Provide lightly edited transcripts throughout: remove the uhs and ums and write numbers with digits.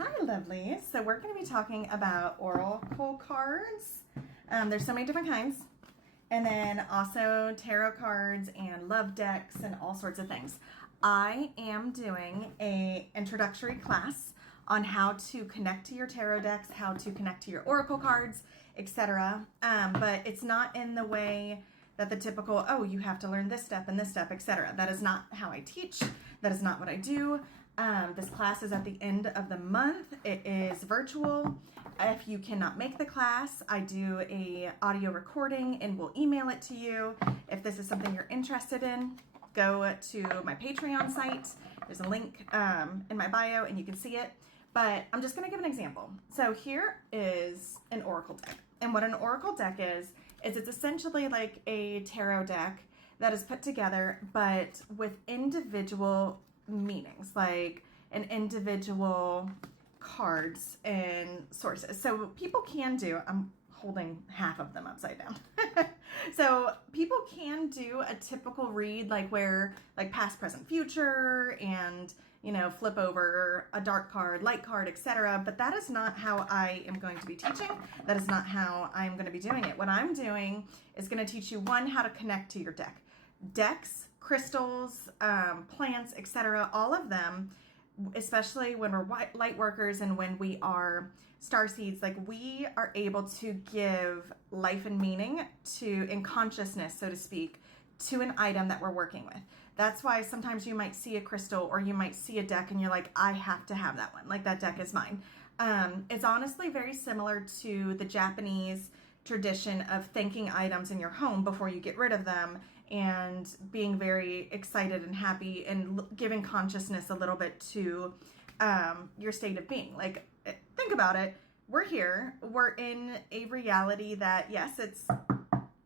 Hi, lovelies. So we're going to be talking about oracle cards. There's so many different kinds. And then also tarot cards and love decks and all sorts of things. I am doing a introductory class on how to connect to your tarot decks, how to connect to your oracle cards, etc. But it's not in the way that the typical, oh, you have to learn this step and this step, etc. That is not how I teach. That is not what I do. This class is at the end of the month. It is virtual. If you cannot make the class, I do a audio recording and we'll email it to you. If this is something you're interested in, go to my Patreon site. There's a link in my bio and you can see it. But I'm just going to give an example. So here is an oracle deck. And what an oracle deck is it's essentially like a tarot deck that is put together, but with individual meanings, like an individual cards and sources. So people can do, I'm holding half of them upside down. So people can do a typical read, like where like past, present, future, and flip over a dark card, light card, etc. But that is not how I am going to be teaching. That is not how I'm going to be doing it. What I'm doing is going to teach you, one, how to connect to your deck. Decks, crystals, plants, etc., all of them, especially when we're light workers and when we are starseeds, like we are able to give life and meaning to, in consciousness, so to speak, to an item that we're working with. That's why sometimes you might see a crystal or you might see a deck and you're like, I have to have that one. Like that deck is mine. It's honestly very similar to the Japanese tradition of thanking items in your home before you get rid of them and being very excited and happy and giving consciousness a little bit to your state of being. Like, think about it. We're here. We're in a reality that, yes, it's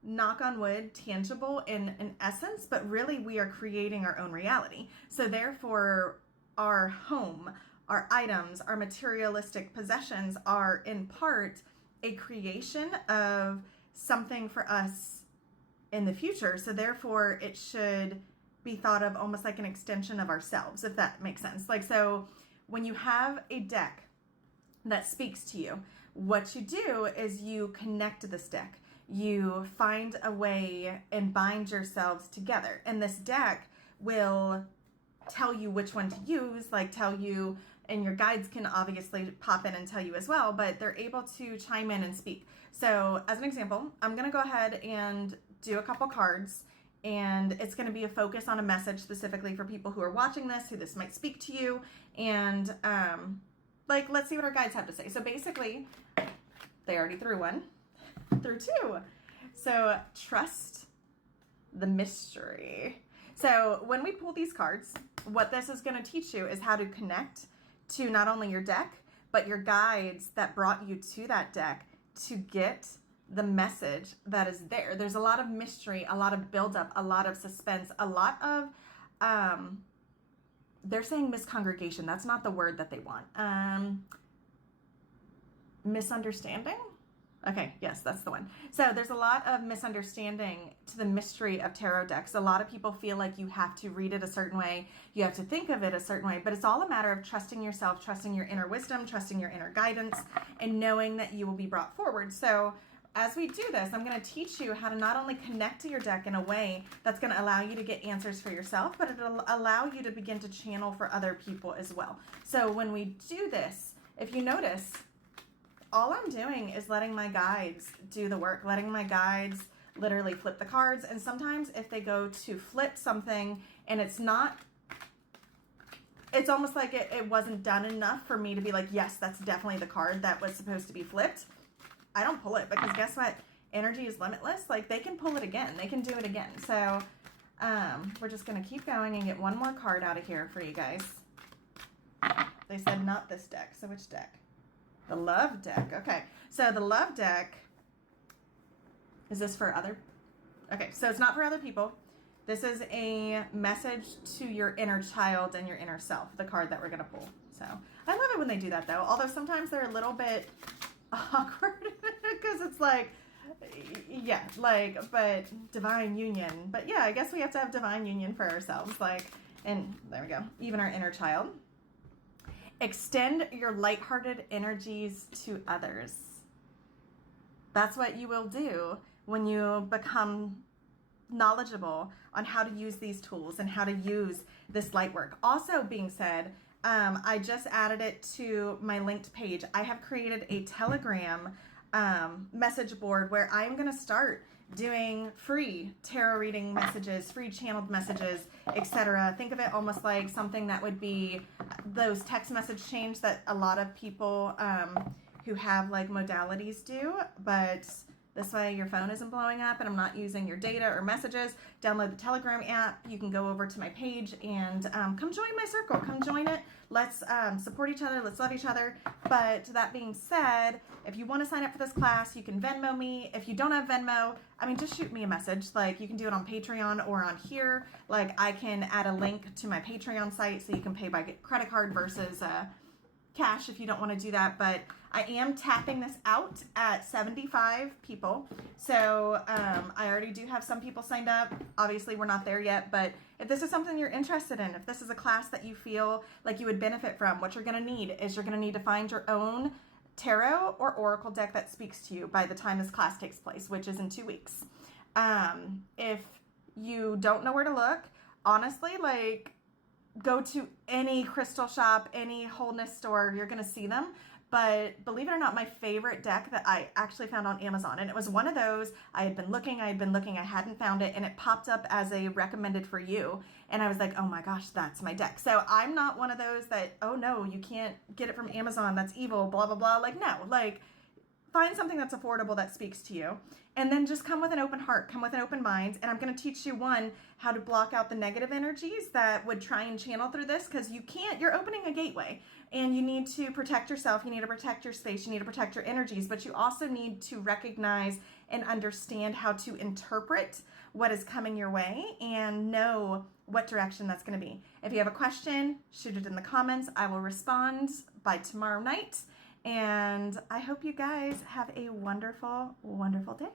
knock on wood, tangible in essence, but really we are creating our own reality. So therefore, our home, our items, our materialistic possessions are in part a creation of something for us in the future. So therefore it should be thought of almost like an extension of ourselves, if that makes sense. Like, so when you have a deck that speaks to you, what you do is you connect to this deck. You find a way and bind yourselves together. And this deck will tell you which one to use, like tell you, and your guides can obviously pop in and tell you as well, but they're able to chime in and speak. So as an example, I'm going to go ahead and do a couple cards, and it's going to be a focus on a message specifically for people who are watching this, who this might speak to you. And like, let's see what our guides have to say. So basically, they already threw one, threw two. So trust the mystery. So when we pull these cards, what this is going to teach you is how to connect to not only your deck, but your guides that brought you to that deck to get the message that is there. There's a lot of mystery, a lot of buildup, a lot of suspense, a lot of, they're saying miscongregation. That's not the word that they want. Misunderstanding? Okay, yes, that's the one. So there's a lot of misunderstanding to the mystery of tarot decks. A lot of people feel like you have to read it a certain way, you have to think of it a certain way, but it's all a matter of trusting yourself, trusting your inner wisdom, trusting your inner guidance, and knowing that you will be brought forward. So as we do this, I'm going to teach you how to not only connect to your deck in a way that's going to allow you to get answers for yourself, but it'll allow you to begin to channel for other people as well. So when we do this, if you notice, all I'm doing is letting my guides do the work, letting my guides literally flip the cards. And sometimes if they go to flip something and it's almost like it wasn't done enough for me to be like, yes, that's definitely the card that was supposed to be flipped. I don't pull it because guess what? Energy is limitless. Like they can pull it again. They can do it again. So we're just going to keep going and get one more card out of here for you guys. They said not this deck. So which deck? The love deck. Okay. So the love deck, is this for other? Okay. So it's not for other people. This is a message to your inner child and your inner self, the card that we're going to pull. So I love it when they do that though. Although sometimes they're a little bit awkward because it's like, yeah, like, but divine union. But yeah, I guess we have to have divine union for ourselves. Like, and there we go. Even our inner child. Extend your lighthearted energies to others. That's what you will do when you become knowledgeable on how to use these tools and how to use this light work. Also being said, I just added it to my linked page. I have created a Telegram message board where I'm going to start doing free tarot reading messages, free channeled messages, etc. Think of it almost like something that would be those text message chains that a lot of people who have like modalities do, but this way your phone isn't blowing up and I'm not using your data or messages. Download the Telegram app. You can go over to my page and come join my circle. Come join it. Let's support each other. Let's love each other. But that being said, if you want to sign up for this class, you can Venmo me. If you don't have Venmo, I mean, just shoot me a message. Like, you can do it on Patreon or on here. Like, I can add a link to my Patreon site so you can pay by credit card versus cash if you don't want to do that. But I am tapping this out at 75 people. So I already do have some people signed up. Obviously, we're not there yet, but if this is something you're interested in, if this is a class that you feel like you would benefit from, what you're going to need is you're going to need to find your own tarot or oracle deck that speaks to you by the time this class takes place, which is in 2 weeks. If you don't know where to look, honestly, like, go to any crystal shop, any wholeness store, you're going to see them. But believe it or not, my favorite deck that I actually found on Amazon, and it was one of those, I had been looking, I hadn't found it, and it popped up as a recommended for you. And I was like, oh my gosh, that's my deck. So I'm not one of those that, oh no, you can't get it from Amazon, that's evil, blah, blah, blah. Like, no, like, find something that's affordable that speaks to you. And then just come with an open heart, come with an open mind. And I'm going to teach you, one, how to block out the negative energies that would try and channel through this, because you're opening a gateway and you need to protect yourself. You need to protect your space. You need to protect your energies, but you also need to recognize and understand how to interpret what is coming your way and know what direction that's going to be. If you have a question, shoot it in the comments. I will respond by tomorrow night. And I hope you guys have a wonderful, wonderful day.